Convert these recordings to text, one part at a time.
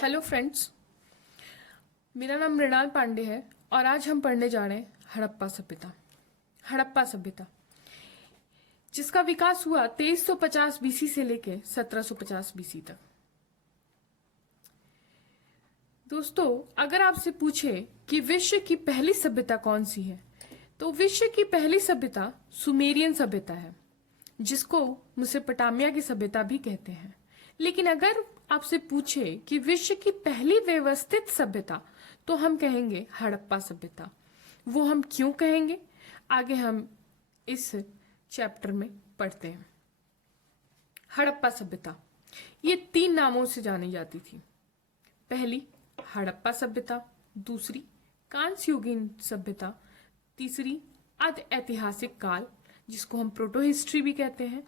Hello friends, मेरा नाम मृणाल पांडे है और आज हम पढ़ने जा रहे हैं हड़प्पा सभ्यता। हड़प्पा सभ्यता जिसका विकास हुआ 2350 बीसी से लेकर 1750 बीसी तक। दोस्तों, अगर आपसे पूछे कि विश्व की पहली सभ्यता कौन सी है, तो विश्व की पहली सभ्यता सुमेरियन सभ्यता है, जिसको मेसोपोटामिया की सभ्यता भी कहते हैं। लेकिन अगर आपसे पूछे कि विश्व की पहली व्यवस्थित सभ्यता, तो हम कहेंगे हड़प्पा सभ्यता। वो हम क्यों कहेंगे, आगे हम इस चैप्टर में पढ़ते हैं। हड़प्पा सभ्यता ये 3 नामों से जानी जाती थी। पहली हड़प्पा सभ्यता, दूसरी कांस्ययुगीन सभ्यता, तीसरी अर्ध ऐतिहासिक काल, जिसको हम प्रोटो हिस्ट्री भी कहते हैं।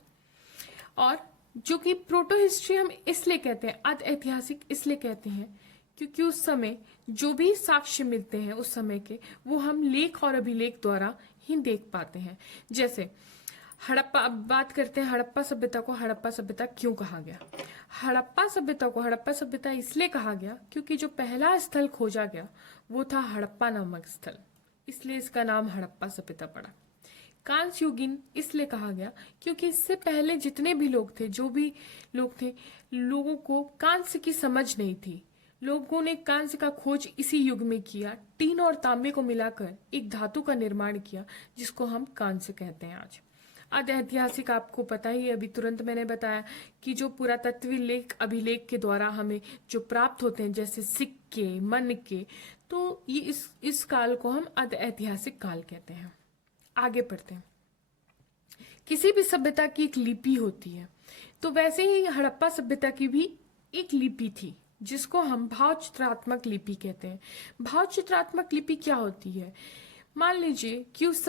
और जो कि प्रोटो हिस्ट्री हम इसलिए कहते हैं, अर्ध ऐतिहासिक इसलिए कहते हैं क्योंकि उस समय जो भी साक्ष्य मिलते हैं उस समय के, वो हम लेख और अभिलेख द्वारा ही देख पाते हैं। जैसे हड़प्पा, अब बात करते हैं हड़प्पा सभ्यता को हड़प्पा सभ्यता क्यों कहा गया। हड़प्पा सभ्यता को हड़प्पा सभ्यता इसलिए कहा गया क्योंकि जो पहला स्थल खोजा गया वो था हड़प्पा नामक स्थल, इसलिए इसका नाम हड़प्पा सभ्यता पड़ा। कांस्ययुगीन इसलिए कहा गया क्योंकि इससे पहले जितने भी लोग थे, जो भी लोग थे, लोगों को कांस्य की समझ नहीं थी। लोगों ने कांस्य का खोज इसी युग में किया, टीन और तांबे को मिलाकर एक धातु का निर्माण किया, जिसको हम कांस्य कहते हैं आज। अर्ध ऐतिहासिक आपको पता ही है, अभी तुरंत मैंने बताया कि जो पुरातत्वीय लेख अभिलेख के द्वारा हमें जो प्राप्त होते हैं, जैसे सिक्के, मनके, तो ये इस काल को हम अर्ध ऐतिहासिक काल कहते हैं। आगे पढ़ते हैं। किसी भी सभ्यता की एक लिपि होती है, तो वैसे ही हड़प्पा सभ्यता की भी एक लिपि थी, जिसको हम भाव चित्रात्मक लिपि कहते हैं। भाव चित्रात्मक लिपि क्या होती है? मान लीजिए कि उस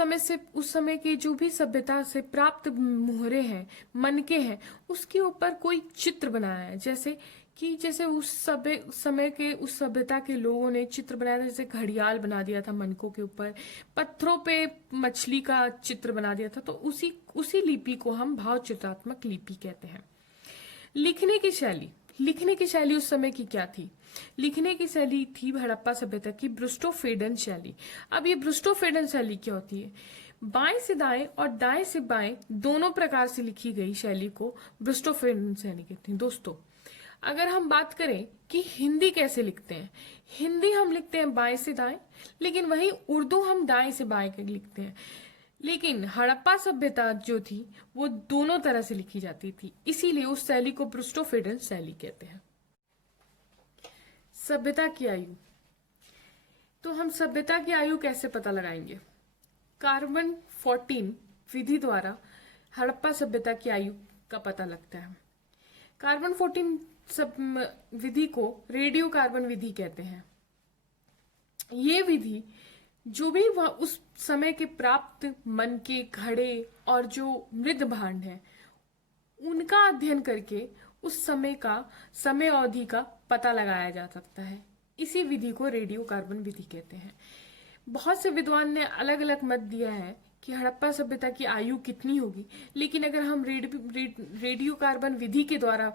समय के जो भी सभ्यता से प्राप्त मुहरे हैं, मनके हैं, उसके ऊपर कोई चित्र बनाया है। जैसे उस समय के उस सभ्यता के लोगों ने चित्र बनाया था, जैसे घड़ियाल बना दिया था मनकों के ऊपर, पत्थरों पे मछली का चित्र बना दिया था, तो उसी लिपि को हम भाव चित्रात्मक लिपि कहते हैं। लिखने की शैली उस समय की क्या थी? लिखने की शैली थी हड़प्पा सभ्यता की ब्रुस्टोफेडन शैली। अब ये ब्रुस्टोफेडन शैली क्या होती है? बाएं से दाएं और दाएं से बाएं दोनों प्रकार से लिखी गई शैली को ब्रुस्टोफेडन शैली कहते हैं। दोस्तों, अगर हम बात करें कि हिंदी कैसे लिखते हैं, हिंदी हम लिखते हैं बाएं से दाएं, लेकिन वही उर्दू हम दाएं से बाएं के लिखते हैं। लेकिन हड़प्पा सभ्यता जो थी वो दोनों तरह से लिखी जाती थी, इसीलिए उस शैली को ब्रुस्टोफेडन शैली कहते हैं। सभ्यता की आयु, तो हम सभ्यता की आयु कैसे पता लगाएंगे? कार्बन 14 विधि द्वारा हड़प्पा सभ्यता की आयु का पता लगता है। कार्बन 14 विधि को रेडियो कार्बन विधि कहते हैं। ये विधि जो भी वह उस समय के प्राप्त मन के घड़े और जो मृद भांड है, उनका अध्ययन करके उस समय अवधि का पता लगाया जा सकता है। इसी विधि को रेडियो कार्बन विधि कहते हैं। बहुत से विद्वान ने अलग अलग मत दिया है कि हड़प्पा सभ्यता की आयु कितनी होगी, लेकिन अगर हम रेडियो कार्बन विधि के द्वारा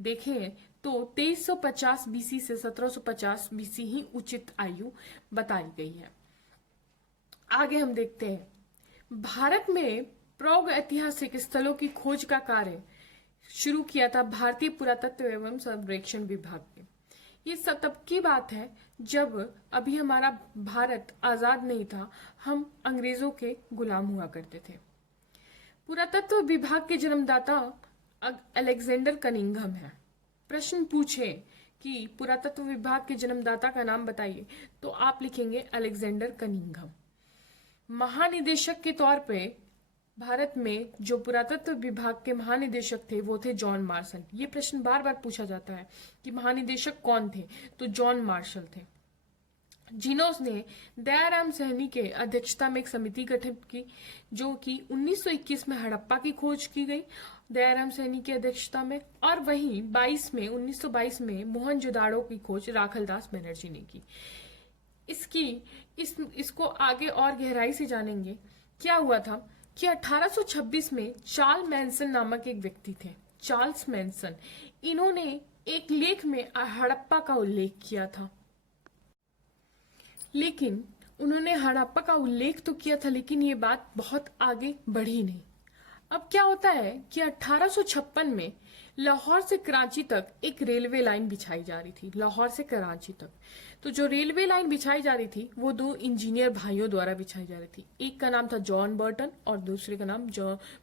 देखें तो 2350 बीसी से 1750 बीसी ही उचित आयु बताई गई है। आगे हम देखते हैं। भारत में प्रागैतिहासिक स्थलों की खोज का कार्य शुरू किया था भारतीय पुरातत्व एवं सर्वेक्षण विभाग ने। ये तब की बात है जब अभी हमारा भारत आजाद नहीं था, हम अंग्रेजों के गुलाम हुआ करते थे। पुरातत्व विभाग के जन्मदाता अलेक्जेंडर कनिंघम है। प्रश्न पूछे कि पुरातत्व विभाग के जन्मदाता का नाम बताइए, तो आप लिखेंगे अलेक्जेंडर कनिंघम। महानिदेशक के तौर पे भारत में जो पुरातत्व विभाग के महानिदेशक थे वो थे जॉन मार्शल। ये प्रश्न बार बार पूछा जाता है कि महानिदेशक कौन थे, तो जॉन मार्शल थे, जिन्होंने दयाराम सहनी के अध्यक्षता में एक समिति गठित की, जो कि 1921 में हड़प्पा की खोज की गई दयाराम सहनी की अध्यक्षता में, और वहीं 1922 में मोहनजोदाड़ो की खोज राखलदास बनर्जी ने की। इसको आगे और गहराई से जानेंगे। क्या हुआ था कि 1826 में चार्ल्स मैनसन नामक एक व्यक्ति थे, चार्ल्स मैनसन। इन्होंने एक लेख में हड़प्पा का उल्लेख किया था, लेकिन उन्होंने हड़प्पा का उल्लेख तो किया था, लेकिन ये बात बहुत आगे बढ़ी नहीं। अब क्या होता है कि 1856 में लाहौर से कराची तक एक रेलवे लाइन बिछाई जा रही थी, लाहौर से कराची तक। तो जो रेलवे लाइन बिछाई जा रही थी वो दो इंजीनियर भाइयों द्वारा बिछाई जा रही थी। एक का नाम था जॉन बर्टन और दूसरे का नाम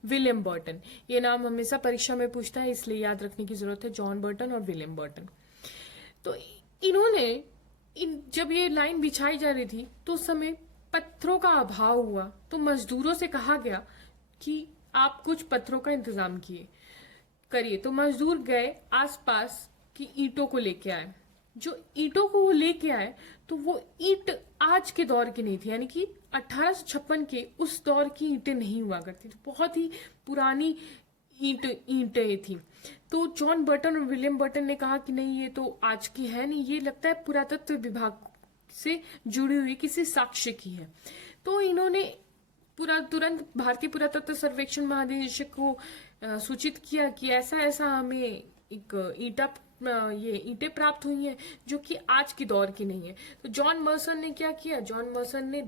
विलियम बर्टन। ये नाम हमेशा परीक्षा में पूछता है, इसलिए याद रखने की जरूरत है, जॉन बर्टन और विलियम बर्टन। तो इन्होंने जब ये लाइन बिछाई जा रही थी तो उस समय पत्थरों का अभाव हुआ, तो मजदूरों से कहा गया कि आप कुछ पत्थरों का इंतजाम करिए। तो मजदूर गए आसपास की ईंटों को लेके आए। जो ईंटों को वो लेके आए तो वो ईंट आज के दौर की नहीं थी, यानी कि 1856 के उस दौर की ईंटें नहीं हुआ करती थी, बहुत ही पुरानी ईंटें थी। तो जॉन बर्टन और विलियम बर्टन ने कहा कि नहीं, ये तो आज की है नहीं, ये लगता है पुरातत्व विभाग से जुड़ी हुई किसी साक्ष्य की है। तो इन्होंने तुरंत भारतीय पुरातत्व सर्वेक्षण महानिदेशक को सूचित किया कि ऐसा ऐसा हमें एक ये ईंटें प्राप्त हुई हैं जो कि आज की दौर की नहीं है। तो जॉन मर्सन ने क्या किया, जॉन मर्सन ने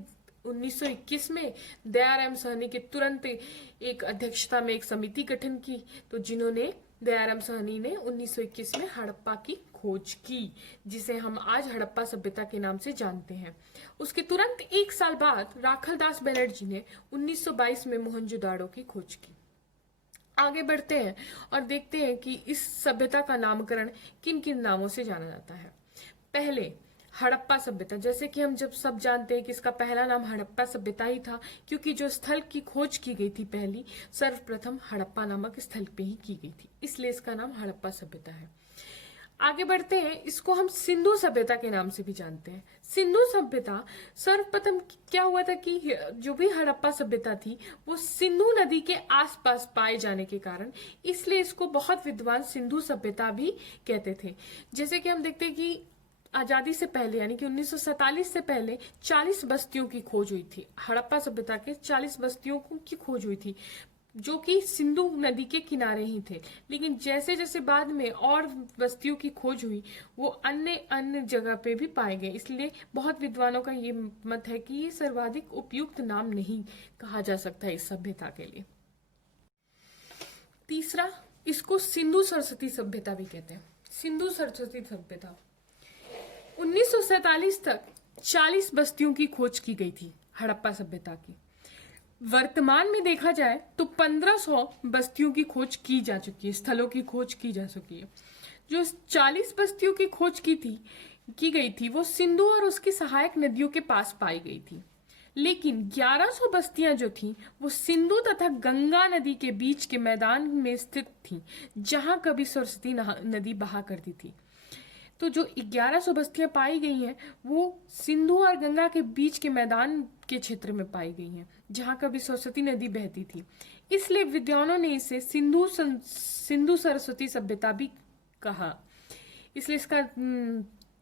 1921 में दयाराम सहनी के तुरंत एक अध्यक्षता में एक समिति गठन की, तो जिन्होंने दयाराम सहनी ने 1921 में हड़प्पा की खोज की, जिसे हम आज हड़प्पा सभ्यता के नाम से जानते हैं। उसके तुरंत एक साल बाद राखलदास बनर्जी ने 1922 में मोहनजोदाड़ो की खोज की। आगे बढ़ते हैं और देखते हैं कि इस सभ्यता का नामकरण किन किन नामों से जाना जाता है। पहले हड़प्पा सभ्यता, जैसे कि हम जब सब जानते हैं कि इसका पहला नाम हड़प्पा सभ्यता ही था, क्योंकि जो स्थल की खोज की गई थी पहली सर्वप्रथम हड़प्पा नामक स्थल पे ही की गई थी, इसलिए इसका नाम हड़प्पा सभ्यता है। आगे बढ़ते हैं, इसको हम सिंधु सभ्यता के नाम से भी जानते हैं। सिंधु सभ्यता सर्वप्रथम क्या हुआ था कि जो भी हड़प्पा सभ्यता थी वो सिंधु नदी के आसपास पाए जाने के कारण, इसलिए इसको बहुत विद्वान सिंधु सभ्यता भी कहते थे। जैसे कि हम देखते हैं कि आजादी से पहले यानी कि 1947 से पहले 40 बस्तियों की खोज हुई थी, हड़प्पा सभ्यता के 40 बस्तियों की खोज हुई थी जो कि सिंधु नदी के किनारे ही थे। लेकिन जैसे जैसे बाद में और बस्तियों की खोज हुई वो अन्य अन्य जगह पे भी पाए गए, इसलिए बहुत विद्वानों का ये मत है कि ये सर्वाधिक उपयुक्त नाम नहीं कहा जा सकता इस सभ्यता के लिए। तीसरा, इसको सिंधु सरस्वती सभ्यता भी कहते हैं। सिंधु सरस्वती सभ्यता 1947 तक 40 बस्तियों की खोज की गई थी हड़प्पा सभ्यता की। वर्तमान में देखा जाए तो 1500 बस्तियों की खोज की जा चुकी है, स्थलों की खोज की जा चुकी है। जो 40 बस्तियों की खोज की गई थी वो सिंधु और उसकी सहायक नदियों के पास पाई गई थी, लेकिन 1100 बस्तियां जो थी वो सिंधु तथा गंगा नदी के बीच के मैदान में स्थित थी, जहां कभी सरस्वती नदी बहा करती थी। तो जो 1100 बस्तियां पाई गई हैं वो सिंधु और गंगा के बीच के मैदान के क्षेत्र में पाई गई हैं, जहां कभी सरस्वती नदी बहती थी, इसलिए विद्वानों ने इसे सिंधु सरस्वती सभ्यता भी कहा, इसलिए इसका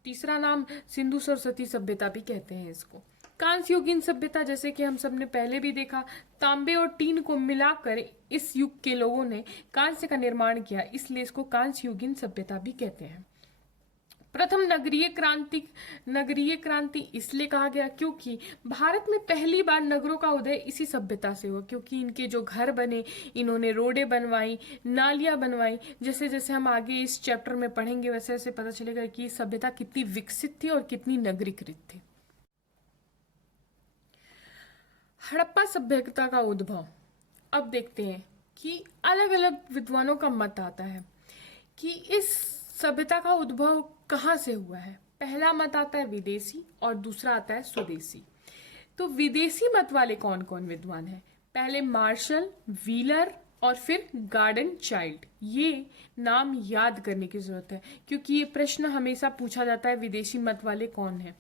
तीसरा नाम सिंधु सरस्वती सभ्यता भी कहते हैं इसको। कांस्य युगीन सभ्यता, जैसे कि हम सबने पहले भी देखा, तांबे और टीन को मिलाकर इस युग के लोगों ने कांस्य का निर्माण किया, इसलिए इसको कांस्य युगीन सभ्यता भी कहते हैं। प्रथम नगरीय क्रांति इसलिए कहा गया क्योंकि भारत में पहली बार नगरों का उदय इसी सभ्यता से हुआ, क्योंकि इनके जो घर बने, इन्होंने रोडें बनवाई, नालियां बनवाई। जैसे जैसे हम आगे इस चैप्टर में पढ़ेंगे वैसे वैसे पता चलेगा कि सभ्यता कितनी विकसित थी और कितनी नगरीकृत थी। हड़प्पा सभ्यता का उद्भव, अब देखते हैं कि अलग अलग विद्वानों का मत आता है कि इस सभ्यता का उद्भव कहाँ से हुआ है। पहला मत आता है विदेशी और दूसरा आता है स्वदेशी। तो विदेशी मत वाले कौन कौन विद्वान हैं? पहले मार्शल, व्हीलर और फिर गार्डन चाइल्ड। ये नाम याद करने की जरूरत है क्योंकि ये प्रश्न हमेशा पूछा जाता है, विदेशी मत वाले कौन हैं।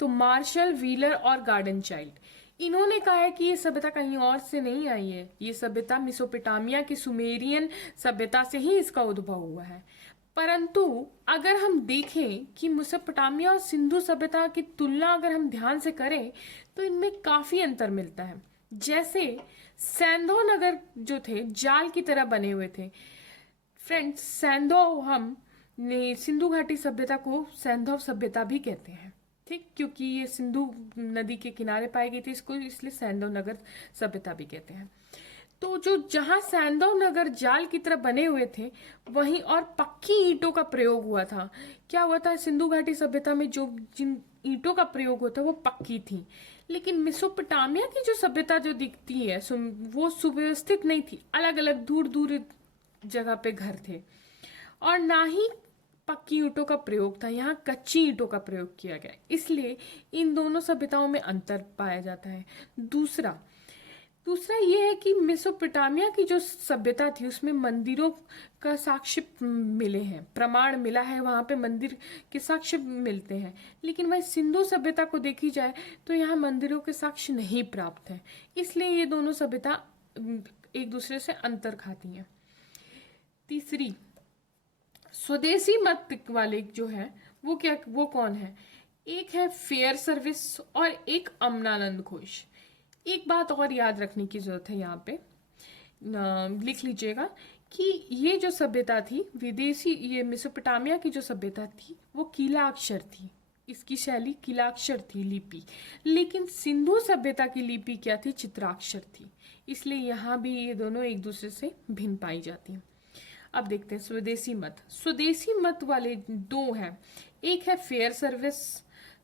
तो मार्शल, व्हीलर और गार्डन चाइल्ड, इन्होंने कहा है कि ये सभ्यता कहीं और से नहीं आई है, ये सभ्यता मेसोपोटामिया की सुमेरियन सभ्यता से ही इसका उद्भव हुआ है। परंतु अगर हम देखें कि मेसोपोटामिया और सिंधु सभ्यता की तुलना अगर हम ध्यान से करें तो इनमें काफी अंतर मिलता है। जैसे सैंधो नगर जो थे जाल की तरह बने हुए थे। फ्रेंड्स, सैंधो हम ने सिंधु घाटी सभ्यता को सैंधव सभ्यता भी कहते हैं, ठीक, क्योंकि ये सिंधु नदी के किनारे पाई गई थी, इसको इसलिए सैंधव नगर सभ्यता भी कहते हैं। तो जो जहां सैंधव नगर जाल की तरह बने हुए थे, वहीं और पक्की ईंटों का प्रयोग हुआ था। क्या हुआ था, सिंधु घाटी सभ्यता में जो जिन ईंटों का प्रयोग हुआ था वो पक्की थी, लेकिन मेसोपोटामिया की जो सभ्यता जो दिखती है वो सुव्यवस्थित नहीं थी, अलग अलग दूर दूर जगह पे घर थे, और ना ही पक्की ईंटों का प्रयोग था, यहाँ कच्ची ईंटों का प्रयोग किया गया, इसलिए इन दोनों सभ्यताओं में अंतर पाया जाता है। दूसरा ये है कि मेसोपोटामिया की जो सभ्यता थी उसमें मंदिरों का साक्ष्य मिले हैं, प्रमाण मिला है, वहां पे मंदिर के साक्ष्य मिलते हैं, लेकिन वही सिंधु सभ्यता को देखी जाए तो यहाँ मंदिरों के साक्ष्य नहीं प्राप्त है, इसलिए ये दोनों सभ्यता एक दूसरे से अंतर खाती हैं। तीसरी, स्वदेशी मत वाले जो है वो कौन है? एक है फेयर सर्विस और एक अमनानंद घोष। एक बात और याद रखने की जरूरत है, यहाँ पे लिख लीजिएगा कि ये जो सभ्यता थी विदेशी, ये मेसोपोटामिया की जो सभ्यता थी वो किला अक्षर थी, इसकी शैली किला अक्षर थी लिपि, लेकिन सिंधु सभ्यता की लिपि क्या थी? चित्राक्षर थी, इसलिए यहाँ भी ये दोनों एक दूसरे से भिन्न पाई जाती हैं। अब देखते हैं स्वदेशी मत। स्वदेशी मत वाले दो हैं, एक है फेयर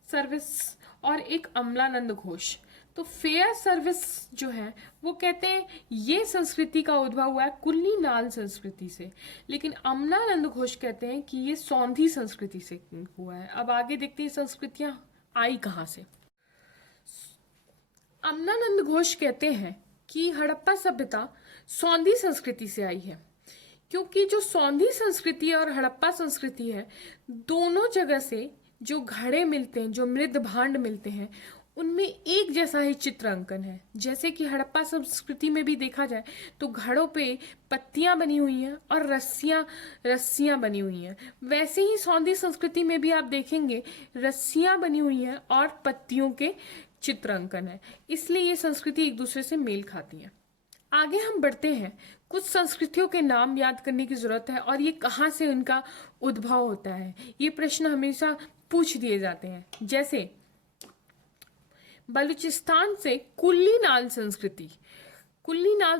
सर्विस और एक अमलानंद घोष। तो फेयर सर्विस जो है वो कहते हैं ये संस्कृति का उद्भव हुआ है कुल्ली नाल संस्कृति से, लेकिन अमलानंद घोष कहते हैं कि ये सौंधी संस्कृति से हुआ है। अब आगे देखते हैं संस्कृतियां आई कहाँ से। अमलानंद घोष कहते हैं कि हड़प्पा सभ्यता सौंधी संस्कृति से आई है, क्योंकि जो सौंधी संस्कृति और हड़प्पा संस्कृति है, दोनों जगह से जो घड़े मिलते हैं, जो मृद भांड मिलते हैं, उनमें एक जैसा ही चित्र अंकन है। जैसे कि हड़प्पा संस्कृति में भी देखा जाए तो घड़ों पे पत्तियां बनी हुई हैं और रस्सियां बनी हुई हैं, वैसे ही सौंधी संस्कृति में भी आप देखेंगे रस्सियां बनी हुई हैं और पत्तियों के चित्र अंकन है, इसलिए ये संस्कृति एक दूसरे से मेल खाती है। आगे हम बढ़ते हैं, कुछ संस्कृतियों के नाम याद करने की जरूरत है और ये कहाँ से उनका उद्भव होता है, ये प्रश्न हमेशा पूछ दिए जाते हैं। जैसे बलूचिस्तान से कुल्ली नाल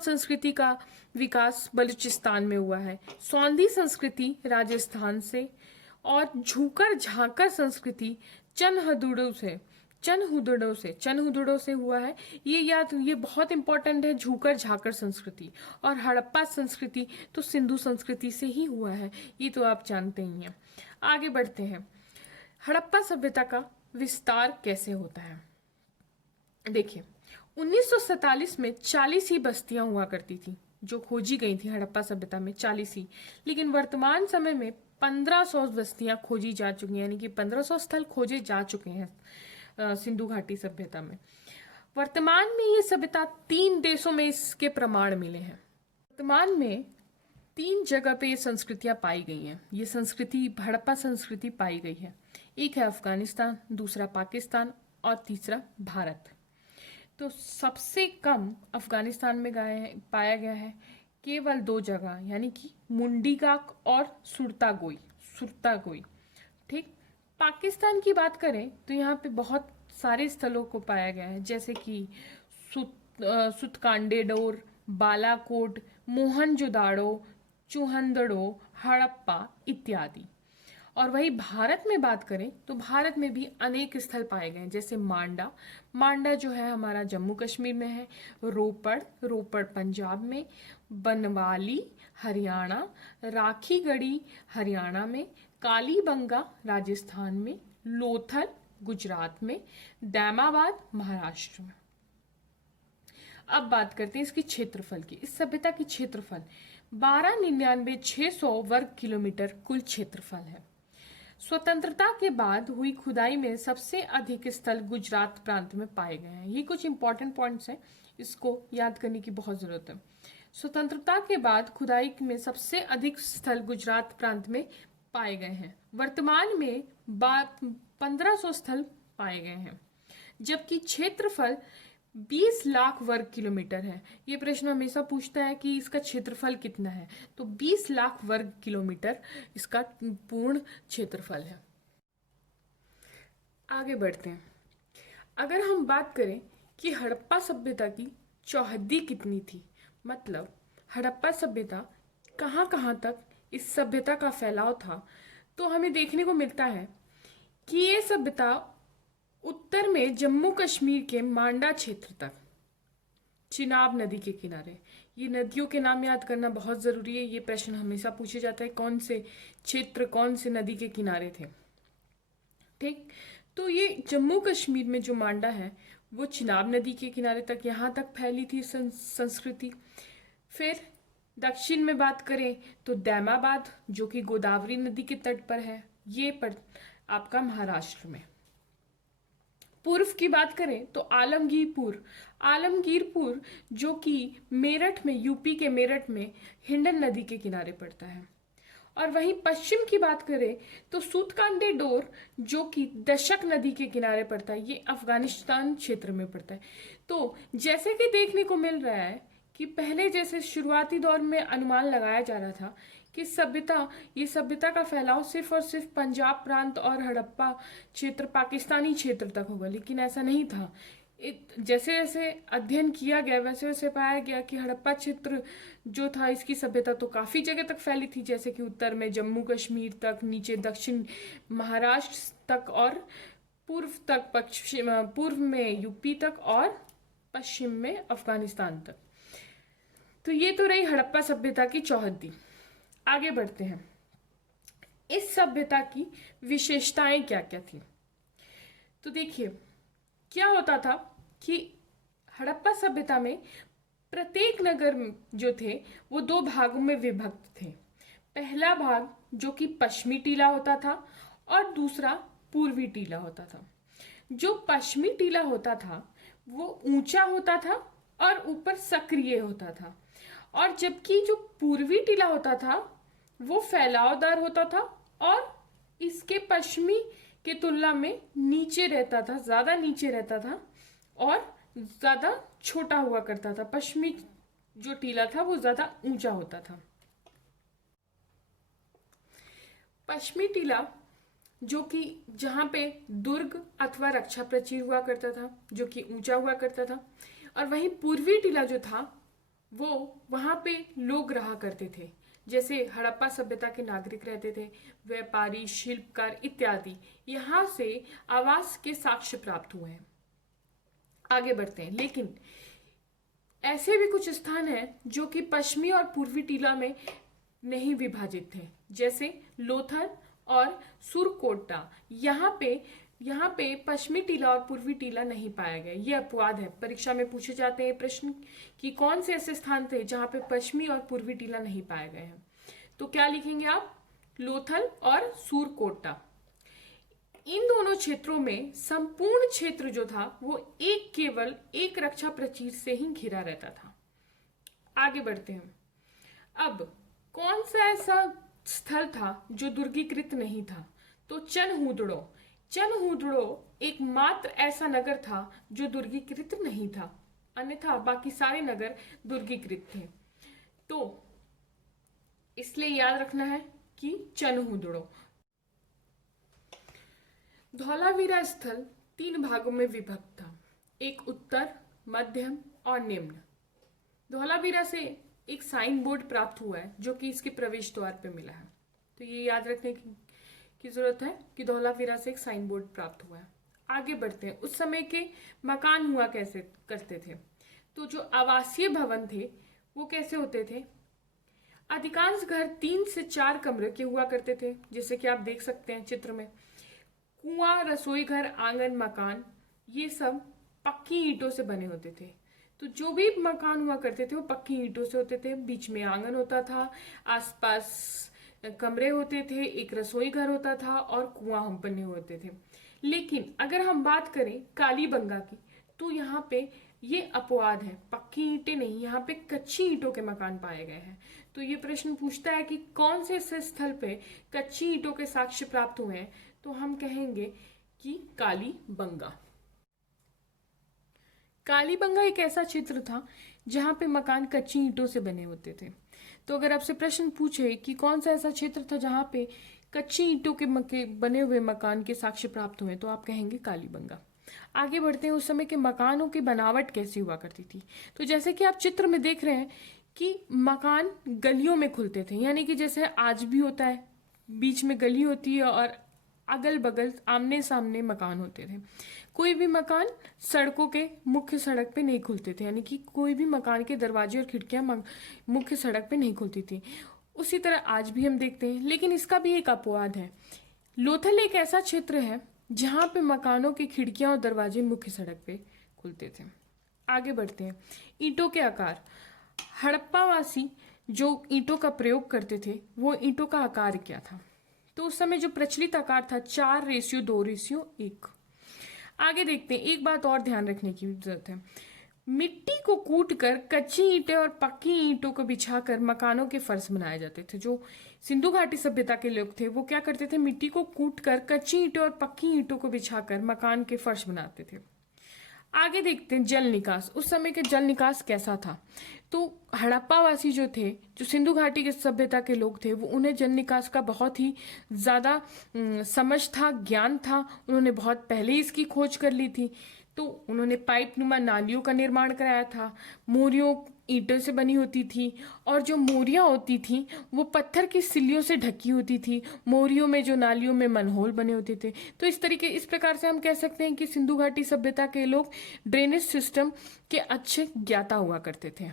संस्कृति का विकास बलूचिस्तान में हुआ है। सौंधी संस्कृति राजस्थान से, और झूकर झाकर संस्कृति चनहुदड़ों से हुआ है। ये बहुत इंपॉर्टेंट है, झूकर झाकर संस्कृति। और हड़प्पा संस्कृति तो सिंधु संस्कृति से ही हुआ है, ये तो आप जानते ही हैं। आगे बढ़ते हैं, हड़प्पा सभ्यता का विस्तार कैसे होता है। देखिए 1947 में 40 ही बस्तियां हुआ करती थी जो खोजी गई थी हड़प्पा सभ्यता में, 40 ही, लेकिन वर्तमान समय में 1500 बस्तियां खोजी जा चुकी हैं, यानी कि 1500 स्थल खोजे जा चुके हैं सिंधु घाटी सभ्यता में। वर्तमान में ये सभ्यता 3 देशों में इसके प्रमाण मिले हैं। वर्तमान में 3 जगह पे ये संस्कृतियां पाई गई हैं, ये संस्कृति हड़प्पा संस्कृति पाई गई है। एक है अफगानिस्तान, दूसरा पाकिस्तान और तीसरा भारत। तो सबसे कम अफगानिस्तान में पाया गया है, केवल 2 जगह, यानी कि मुंडीगाक और सुरतागोई। ठीक। पाकिस्तान की बात करें तो यहाँ पे बहुत सारे स्थलों को पाया गया है, जैसे कि सुतकांडेडोर, बालाकोट, मोहनजोदाड़ो, चूहंदड़ो, हड़प्पा इत्यादि। और वही भारत में बात करें तो भारत में भी अनेक स्थल पाए गए हैं, जैसे मांडा जो है हमारा जम्मू कश्मीर में है, रोपड़ पंजाब में, बनवाली हरियाणा, राखीगढ़ी हरियाणा में, कालीबंगा राजस्थान में, लोथल गुजरात में, दैमाबाद महाराष्ट्र में। अब बात करते हैं इसकी क्षेत्रफल की। इस सभ्यता की क्षेत्रफल 12,99,600 वर्ग किलोमीटर कुल क्षेत्रफल है। स्वतंत्रता के बाद हुई खुदाई में सबसे अधिक स्थल गुजरात प्रांत में पाए गए हैं। ये कुछ इंपॉर्टेंट पॉइंट्स हैं, इसको याद करने की बहुत जरूरत है। स्वतंत्रता के बाद खुदाई में सबसे अधिक स्थल गुजरात प्रांत में पाए गए हैं। वर्तमान में 1500 स्थल पाए गए हैं, जबकि क्षेत्रफल 20 लाख वर्ग किलोमीटर है। ये प्रश्न हमेशा पूछता है कि इसका क्षेत्रफल कितना है, तो 20 लाख वर्ग किलोमीटर इसका पूर्ण क्षेत्रफल है। आगे बढ़ते हैं। अगर हम बात करें कि हड़प्पा सभ्यता की चौहद्दी कितनी थी, मतलब हड़प्पा सभ्यता कहाँ कहाँ तक इस सभ्यता का फैलाव था, तो हमें देखने को मिलता है कि ये सभ्यता उत्तर में जम्मू कश्मीर के मांडा क्षेत्र तक, चिनाब नदी के किनारे। ये नदियों के नाम याद करना बहुत ज़रूरी है। ये प्रश्न हमेशा पूछे जाता है, कौन से क्षेत्र कौन से नदी के किनारे थे। ठीक, तो ये जम्मू कश्मीर में जो मांडा है वो चिनाब नदी के किनारे तक, यहाँ तक फैली थी संस्कृति। फिर दक्षिण में बात करें तो दैमाबाद, जो कि गोदावरी नदी के तट पर है, ये पर आपका महाराष्ट्र में। पूर्व की बात करें तो आलमगीरपुर जो कि मेरठ में, यूपी के मेरठ में हिंडन नदी के किनारे पड़ता है। और वहीं पश्चिम की बात करें तो सूतकांडे डोर जो कि दशक नदी के किनारे पड़ता है, ये अफगानिस्तान क्षेत्र में पड़ता है। तो जैसे कि देखने को मिल रहा है कि पहले जैसे शुरुआती दौर में अनुमान लगाया जा रहा था कि ये सभ्यता का फैलाव सिर्फ और सिर्फ पंजाब प्रांत और हड़प्पा क्षेत्र, पाकिस्तानी क्षेत्र तक होगा, लेकिन ऐसा नहीं था। जैसे जैसे अध्ययन किया गया वैसे वैसे पाया गया कि हड़प्पा क्षेत्र जो था, इसकी सभ्यता तो काफ़ी जगह तक फैली थी, जैसे कि उत्तर में जम्मू कश्मीर तक, नीचे दक्षिण महाराष्ट्र तक, और पूर्व में यूपी तक, और पश्चिम में अफगानिस्तान तक। तो ये तो रही हड़प्पा सभ्यता की चौहद्दी। आगे बढ़ते हैं। इस सभ्यता की विशेषताएं क्या क्या थी, तो देखिए क्या होता था कि हड़प्पा सभ्यता में प्रत्येक नगर जो थे वो दो भागों में विभक्त थे। पहला भाग जो कि पश्चिमी टीला होता था और दूसरा पूर्वी टीला होता था। जो पश्चिमी टीला होता था वो ऊंचा होता था और ऊपर सक्रिय होता था, और जबकि जो पूर्वी टीला होता था वो फैलावदार होता था और इसके पश्चिमी के तुलना में नीचे रहता था, ज्यादा नीचे रहता था और ज्यादा छोटा हुआ करता था। पश्चिमी जो टीला था वो ज्यादा ऊंचा होता था। पश्चिमी टीला जो कि जहाँ पे दुर्ग अथवा रक्षा प्राचीर हुआ करता था, जो कि ऊंचा हुआ करता था, और वहीं पूर्वी टीला जो था वो वहाँ पे लोग रहा करते थे, जैसे हड़प्पा सभ्यता के नागरिक रहते थे, व्यापारी, शिल्पकार इत्यादि। यहाँ से आवास के साक्ष्य प्राप्त हुए हैं। आगे बढ़ते हैं। लेकिन ऐसे भी कुछ स्थान हैं जो कि पश्चिमी और पूर्वी टीला में नहीं विभाजित थे, जैसे लोथल और सुरकोटा। यहाँ पे पश्चिमी टीला और पूर्वी टीला नहीं पाया गया। ये अपवाद है। परीक्षा में पूछे जाते हैं प्रश्न कि कौन से ऐसे स्थान थे जहाँ पे पश्चिमी और पूर्वी टीला नहीं पाए गए हैं, तो क्या लिखेंगे आप? लोथल और सुरकोटा। इन दोनों क्षेत्रों में संपूर्ण क्षेत्र जो था वो केवल एक रक्षा प्राचीर से ही घिरा रहता था। आगे बढ़ते हैं। अब कौन सा ऐसा स्थल था जो दुर्गीकृत नहीं था? तो चनहुदड़ो एकमात्र ऐसा नगर था जो दुर्गीकृत नहीं था, अन्यथा बाकी सारे नगर दुर्गीकृत थे। तो इसलिए याद रखना है कि चनहुदड़ो। धौलावीरा स्थल 3 भागों में विभक्त था, एक उत्तर, मध्यम और निम्न। धौलावीरा से एक साइन बोर्ड प्राप्त हुआ है जो कि इसके प्रवेश द्वार पे मिला है, तो ये याद रखने की जरूरत है कि धौलावीरा से एक साइन बोर्ड प्राप्त हुआ है। आगे बढ़ते हैं। उस समय के मकान हुआ कैसे करते थे? तो जो आवासीय भवन थे वो कैसे होते थे? अधिकांश घर 3 से 4 कमरे के हुआ करते थे, जैसे कि आप देख सकते हैं चित्र में। कुआं, रसोई घर, आंगन, मकान, ये सब पक्की ईंटों से बने होते थे। तो जो भी मकान हुआ करते थे वो पक्की ईंटों से होते थे। बीच में आंगन होता था, आसपास कमरे होते थे, एक रसोई घर होता था और कुआं बने होते थे। लेकिन अगर हम बात करें कालीबंगा की, तो यहाँ पे ये अपवाद है, पक्की ईंटें नहीं, यहाँ पे कच्ची ईंटों के मकान पाए गए हैं। तो ये प्रश्न पूछता है कि कौन से स्थल पे कच्ची ईंटों के साक्ष्य प्राप्त हुए हैं, तो हम कहेंगे कि कालीबंगा। कालीबंगा एक ऐसा क्षेत्र था जहाँ पे मकान कच्ची ईंटों से बने होते थे। तो अगर आपसे प्रश्न पूछे कि कौन सा ऐसा क्षेत्र था जहाँ पे कच्ची ईंटों के बने हुए मकान के साक्ष्य प्राप्त हुए, तो आप कहेंगे कालीबंगा। आगे बढ़ते हैं, उस समय के मकानों की बनावट कैसी हुआ करती थी। तो जैसे कि आप चित्र में देख रहे हैं कि मकान गलियों में खुलते थे, यानी कि जैसे आज भी होता है, बीच में गली होती है और अगल बगल आमने सामने मकान होते थे। कोई भी मकान सड़कों के मुख्य सड़क पे नहीं खुलते थे, यानी कि कोई भी मकान के दरवाजे और खिड़कियां मुख्य सड़क पे नहीं खुलती थी। उसी तरह आज भी हम देखते हैं, लेकिन इसका भी एक अपवाद है। लोथल एक ऐसा क्षेत्र है जहाँ पे मकानों की खिड़कियां और दरवाजे मुख्य सड़क पे खुलते थे। आगे बढ़ते हैं, ईंटों के आकार। हड़प्पावासी जो ईंटों का प्रयोग करते थे वो ईंटों का आकार क्या था। तो उस समय जो प्रचलित आकार था 4:2:1। आगे देखते हैं, एक बात और ध्यान रखने की जरूरत है। मिट्टी को कूट कर कच्ची ईंटें और पक्की ईंटों को बिछाकर मकानों के फर्श बनाए जाते थे। जो सिंधु घाटी सभ्यता के लोग थे वो क्या करते थे, मिट्टी को कूट कर कच्ची ईंटों और पक्की ईंटों को बिछाकर मकान के फर्श बनाते थे। आगे देखते हैं, जल निकास। उस समय के जल निकास कैसा था। तो हड़प्पावासी जो थे, जो सिंधु घाटी के सभ्यता के लोग थे, वो उन्हें जल निकास का बहुत ही ज़्यादा समझ था, ज्ञान था। उन्होंने बहुत पहले ही इसकी खोज कर ली थी। तो उन्होंने पाइप नुमा नालियों का निर्माण कराया था। मोरियों ईंटों से बनी होती थी, और जो मोरियां होती थी वो पत्थर की सिल्लियों से ढकी होती थी। मोरियों में जो नालियों में मनहोल बने होते थे। तो इस प्रकार से हम कह सकते हैं कि सिंधु घाटी सभ्यता के लोग ड्रेनेज सिस्टम के अच्छे ज्ञाता हुआ करते थे।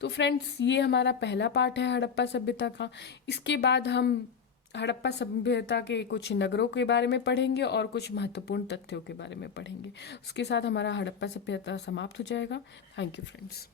तो फ्रेंड्स, ये हमारा पहला पार्ट है हड़प्पा सभ्यता का। इसके बाद हम हड़प्पा सभ्यता के कुछ नगरों के बारे में पढ़ेंगे और कुछ महत्वपूर्ण तथ्यों के बारे में पढ़ेंगे। उसके साथ हमारा हड़प्पा सभ्यता समाप्त हो जाएगा। Thank you friends.